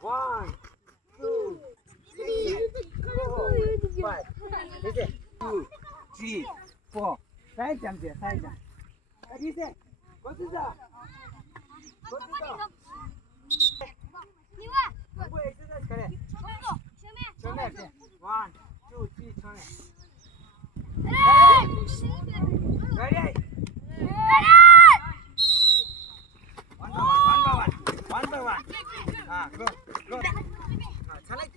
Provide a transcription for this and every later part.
One, two, three, 4, 5. This is 2, 3, 4. Side jump there, side jump. What is it? What is that? What is that? Go exercise करे. चले दे. 1, 2, 3 चले. Ready? One by one. Go. चले.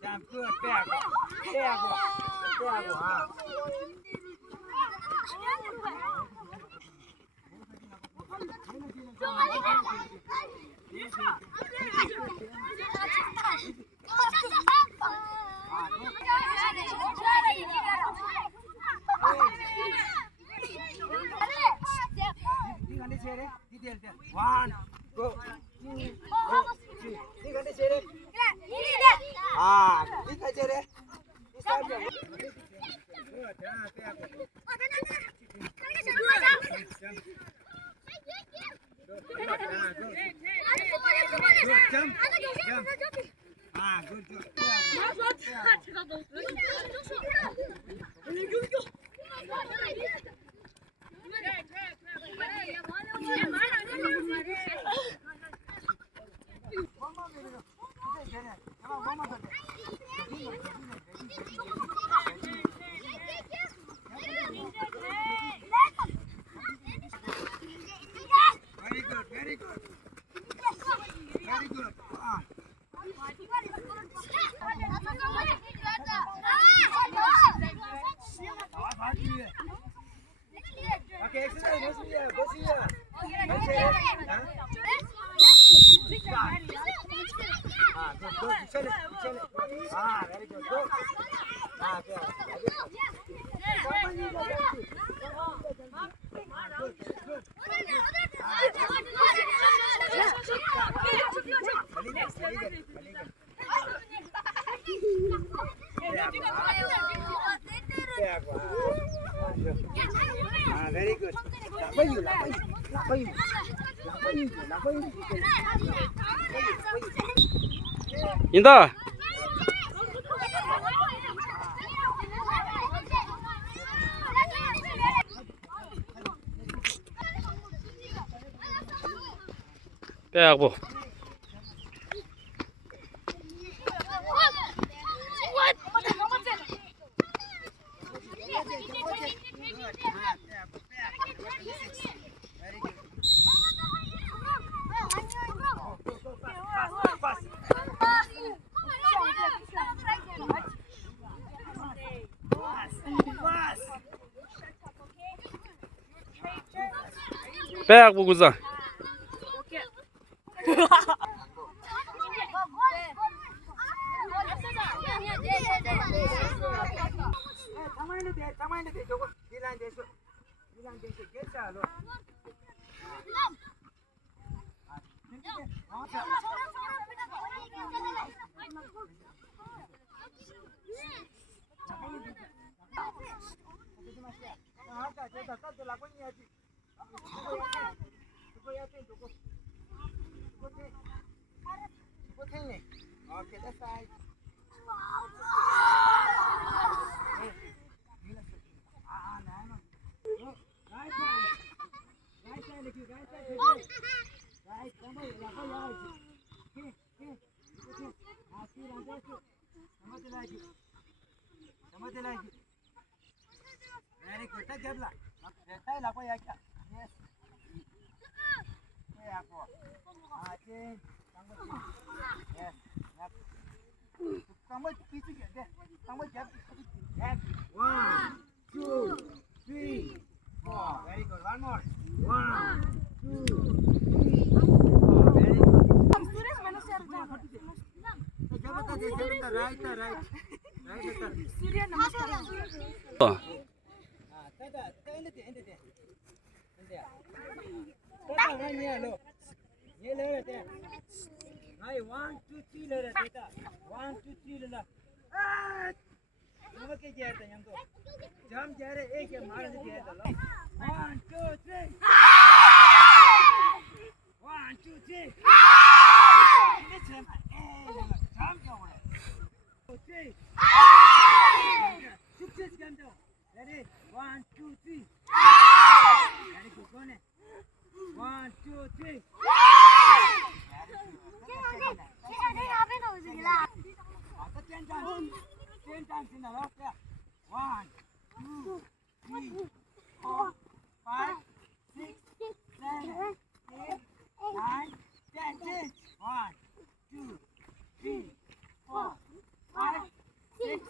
Jump, good, there go. One, go, 2, go, 3. Very good. Okay, exercise. Go see here. Go. Chale. Very good. Go. Very good. 인다. 빼하고. 빼하고 구자. Okay, that's right. Nice one. Very good. Take care. Yes. Yes. Come on, one, two, three, four. Very good. One more. One, two, three, four. Very good. Right. Right. 1, 2, 3 ले रहे थे 1, 2, 3 ले ला नमक के जाते हैं हमको जम जा रहे एक ये मार दे दिया लो 1, 2, 3 1, 2, 3 ये छे जम क्या हो रहा है 2, 3 6 गन दो रेडी 1, 2, 3 रेडी को कौन है 1, 2, 3 10 times in a row. Yeah. 1, 2, 3, 4, 5, 6, 7, 8, 9, 10. 1, 2, 3, 4, 5, 6.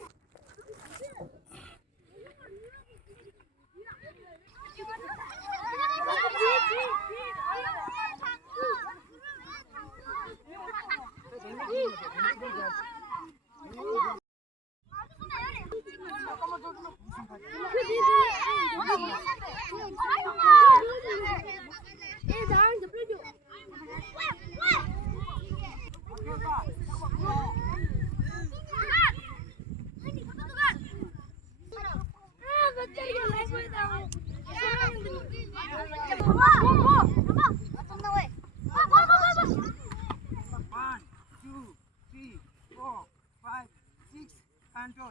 Control.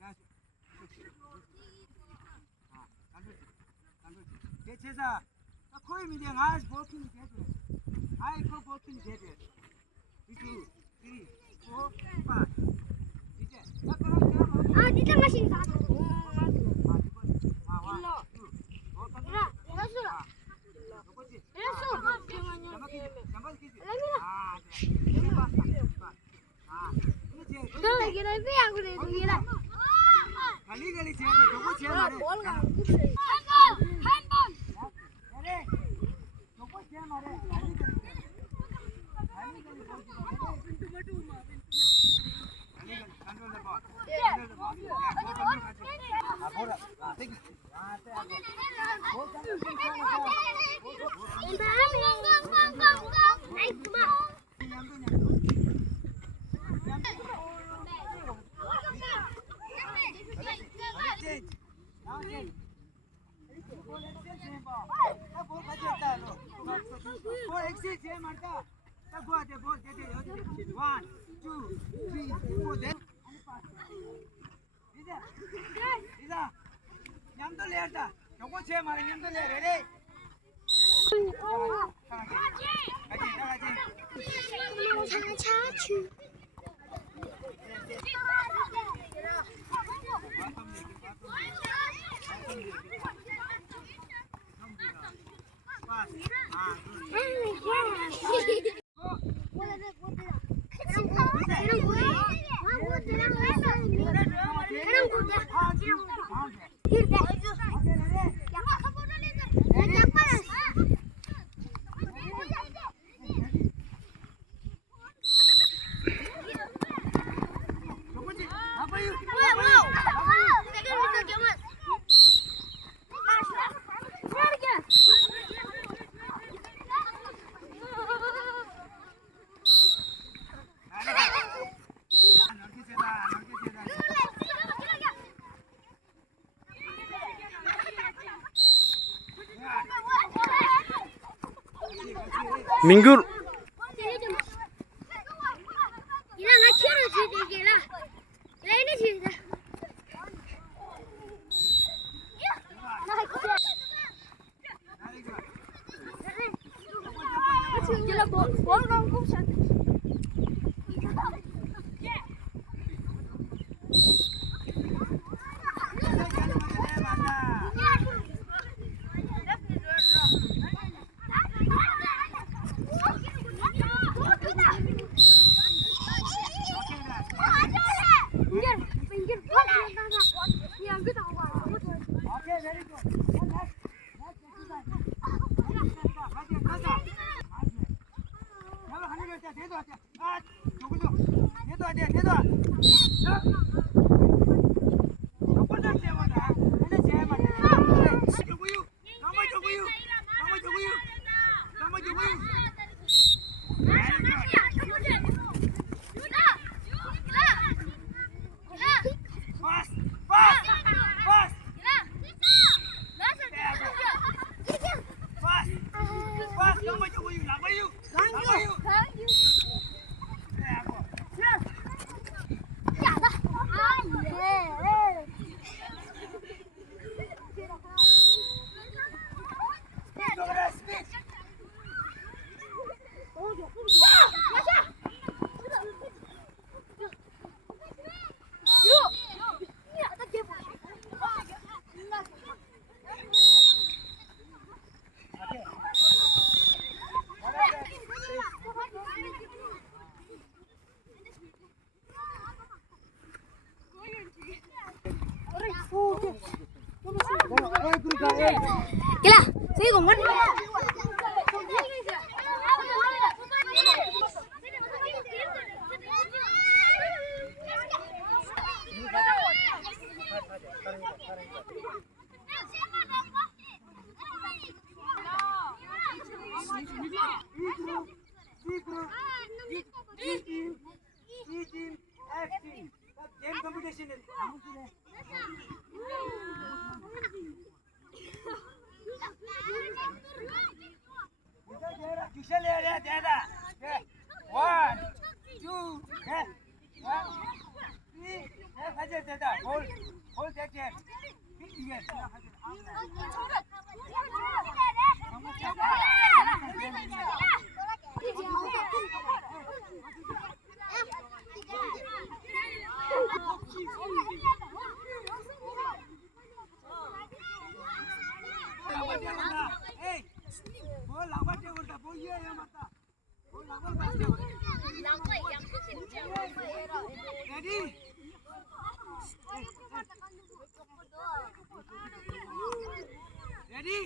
Yes. Get his a coin in the eyes, walking together. I go walking together. 2, 3, 4, 5. Kita masih satu. गली छे तो को छे मारे बॉल हैंडबॉल अरे तो को छे मारे control the ball Minggu Okay, very good. Next. Fast, fast, fast, fast, fast. Nama Jokowi, nama you, nama you. Speed over there, speed. Gila, saya ngomong. Game competition is. One, two, three, hold that chair. Hey, bola lawat dia udah, bola ya mata. Bola lawat dia. Ready? Ready?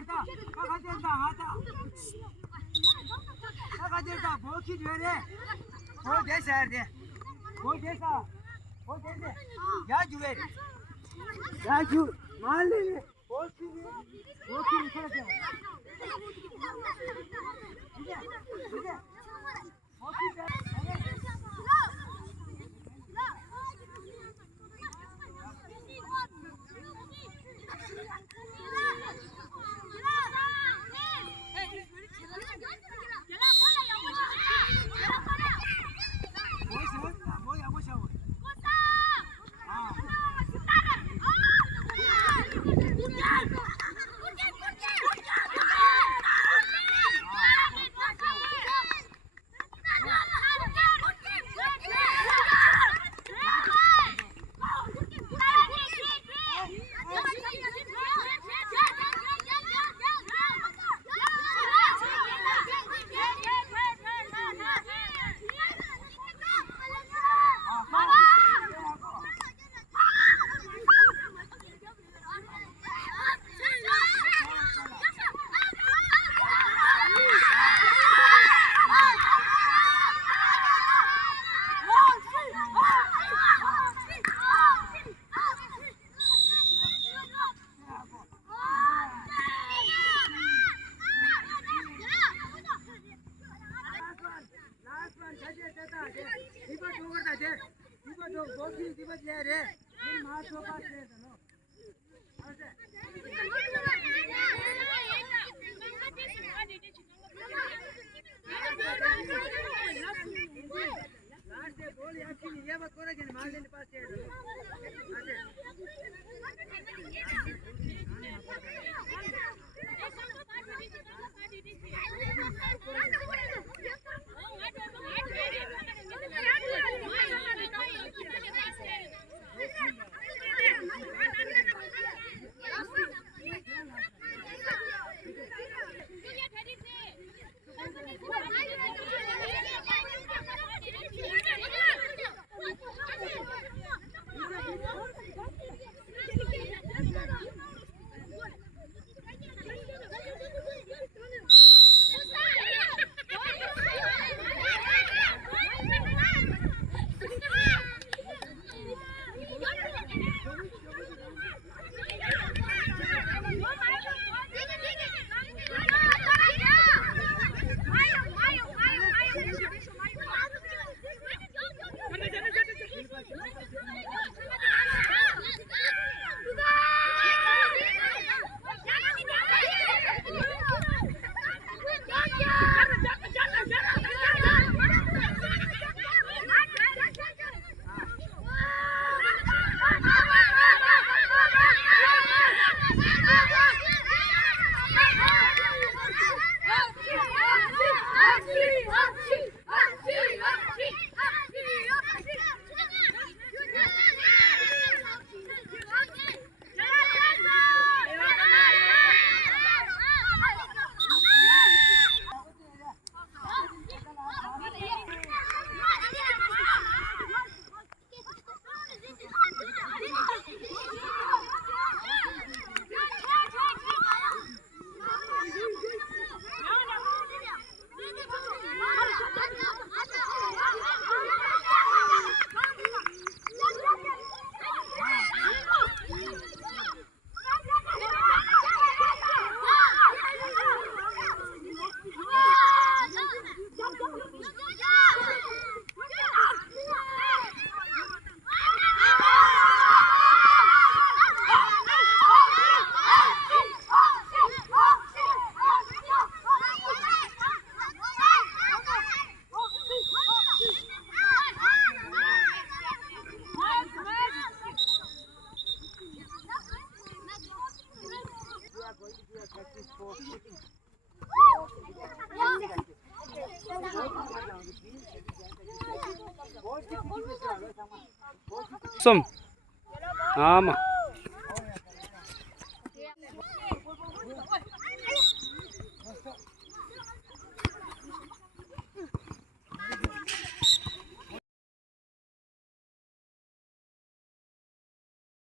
मारता काका देता हाता काका देता बोकी दे रे बोल दे sir दे बोल दे या जुए या जू मार ले रे बोकी निकल दे ठीक है बोकी दे Som. Ama.